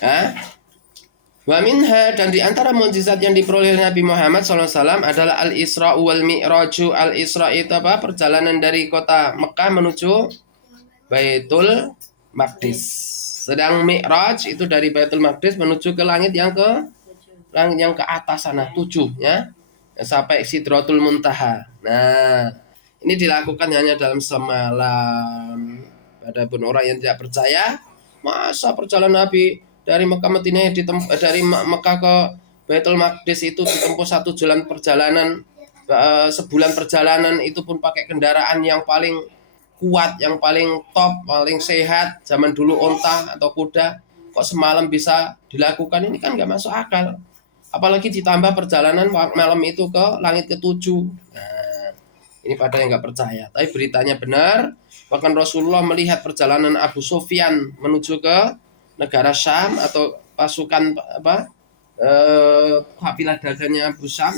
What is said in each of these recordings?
Hah? Wa minha, dan di antara mukjizat yang diperoleh Nabi Muhammad SAW adalah al-Isra wal Mi'raju. Al-Isra itu apa? Perjalanan dari kota Mekah menuju Baitul Maqdis. Sedang Mi'raj itu dari Baitul Maqdis menuju ke langit yang ke atas sana, 7 ya. Sampai Sidratul Muntaha. Nah, ini dilakukan hanya dalam semalam. Adapun orang yang tidak percaya, masa perjalanan Nabi dari Mekah Madinah dari Mekah ke Baitul Maqdis itu ditempuh 1 bulan perjalanan, sebulan perjalanan, itu pun pakai kendaraan yang paling kuat, yang paling top, paling sehat. Zaman dulu onta atau kuda, kok semalam bisa dilakukan, ini kan nggak masuk akal. Apalagi ditambah perjalanan malam itu ke langit ke-7. Nah, ini pada yang nggak percaya. Tapi beritanya benar. Bahkan Rasulullah melihat perjalanan Abu Sufyan menuju ke negara Syam, atau pasukan kafilah dagangnya Abu Syam,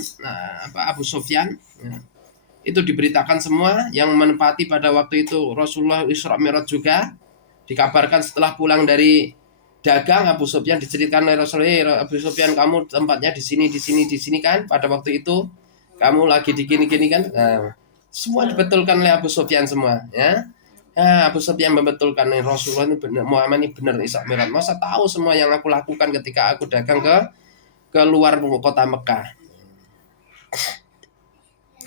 Abu Sufyan. Nah, itu diberitakan semua yang menempati pada waktu itu Rasulullah Isra Mi'raj juga. Dikabarkan setelah pulang dari dagang, Abu Sufyan diceritakan oleh Rasulullah, Abu Sufyan, kamu tempatnya di sini kan, pada waktu itu kamu lagi di gini kan. Nah, semua dibetulkan oleh Abu Sufyan semua ya. Nah, Abu Sufyan membetulkan Rasulullah ini benar, Muhammad ini benar Isra Mi'raj. Masa tahu semua yang aku lakukan ketika aku dagang ke luar kota Mekah.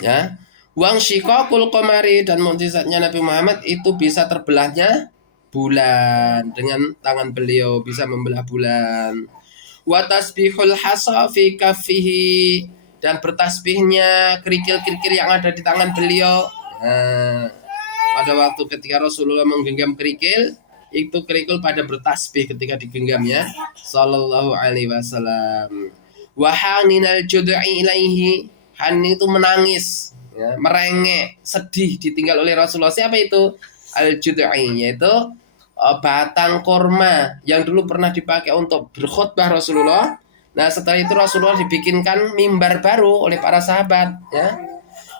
Ya. Wang syiqaqul qamari, dan mukjizatnya Nabi Muhammad itu bisa terbelahnya bulan dengan tangan beliau, bisa membelah bulan. Wa tasbihul hasa fi kaffihi, dan bertasbihnya kerikil-kerikil yang ada di tangan beliau. Nah, pada waktu ketika Rasulullah menggenggam kerikil, itu kerikil pada bertasbih ketika digenggamnya sallallahu alaihi wasallam. Wa haninal jud'i ilaihi, hanin itu menangis ya, merengek, sedih ditinggal oleh Rasulullah. Siapa itu? Al-jud'i, yaitu batang korma yang dulu pernah dipakai untuk berkhutbah Rasulullah. Nah, setelah itu Rasulullah dibikinkan mimbar baru oleh para sahabat ya.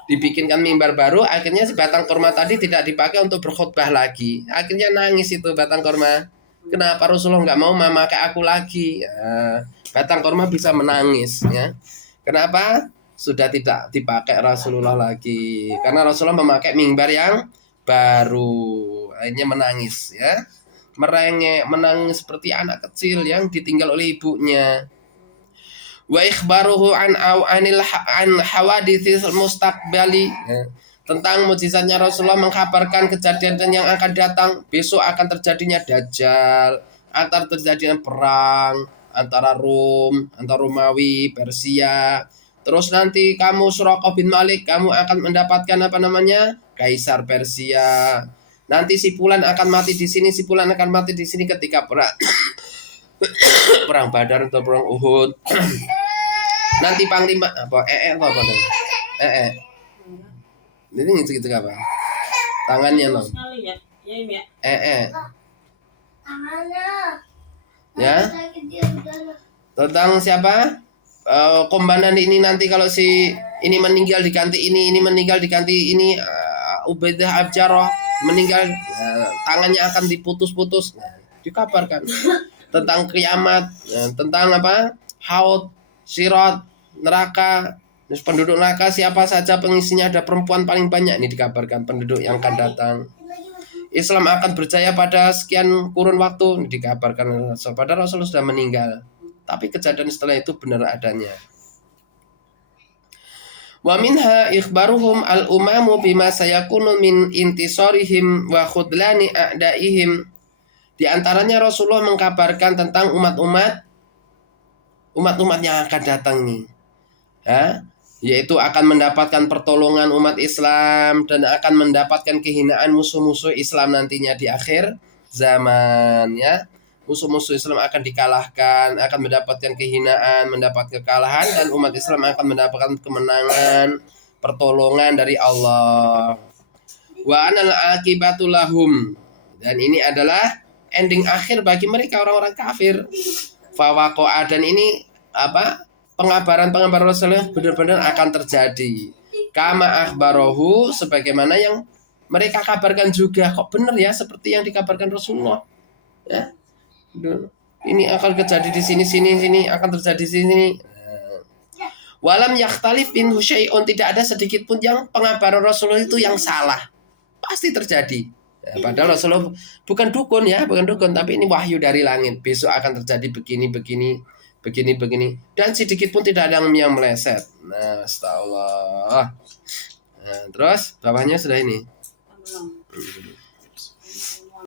Dibikinkan mimbar baru, akhirnya si batang korma tadi tidak dipakai untuk berkhutbah lagi. Akhirnya nangis itu batang korma. Kenapa Rasulullah nggak mau memakai aku lagi? Ya, batang korma bisa menangis ya. Kenapa? Sudah tidak dipakai Rasulullah lagi. Karena Rasulullah memakai mimbar yang baru. Akhirnya menangis ya. Merengek, menangis seperti anak kecil yang ditinggal oleh ibunya. Wa ikhbaruhu an hawaditsil mustaqbali, tentang mukjizatnya Rasulullah mengkabarkan kejadian yang akan datang. Besok akan terjadinya Dajjal, akan terjadinya perang antara Romawi, Persia. Terus nanti kamu Suraqah bin Malik, kamu akan mendapatkan Kaisar Persia. Nanti si Fulan akan mati di sini, si Fulan akan mati di sini ketika perang Badar atau perang Uhud. Nanti panglima apa ini gitu apa tangannya loh ya, tentang siapa komandan ini, nanti kalau si ini meninggal diganti ini meninggal diganti ini, Ubaidah Abjarah meninggal, tangannya akan diputus-putus. Dikabarkan tentang kiamat, tentang haud, sirat, neraka. Terus penduduk neraka siapa saja pengisinya, ada perempuan paling banyak, ini dikabarkan penduduk yang akan datang. Islam akan berjaya pada sekian kurun waktu, ini dikabarkan. Padahal Rasulullah sudah meninggal, tapi kejadian setelah itu benar adanya. Wa minha ikhbaruhum al-umamu bima sayakunu min intisarihim wa khudlani a'daihim. Di antaranya Rasulullah mengkabarkan tentang umat-umat yang akan datang nih, ya, yaitu akan mendapatkan pertolongan umat Islam dan akan mendapatkan kehinaan musuh-musuh Islam nantinya di akhir zaman ya. Musuh-musuh Islam akan dikalahkan, akan mendapatkan kehinaan, mendapat kekalahan, dan umat Islam akan mendapatkan kemenangan, pertolongan dari Allah. Wa anal aqibatu lahum, dan ini adalah ending akhir bagi mereka orang-orang kafir. Fawaqa'a, dan ini pengabaran Rasulullah benar-benar akan terjadi. Kama akhbarahu, sebagaimana yang mereka kabarkan juga. Kok benar ya seperti yang dikabarkan Rasulullah ya. ini akan terjadi di sini akan terjadi di sini. Walam yakhtalif minhu syai'un, tidak ada sedikit pun yang pengabaran Rasulullah itu yang salah. Pasti terjadi. Ya, padahal Rasulullah bukan dukun ya, bukan dukun, tapi ini wahyu dari langit. Besok akan terjadi begini. Dan sedikit pun tidak ada yang meleset. Nah, astagfirullah. Nah, terus bawahnya sudah ini.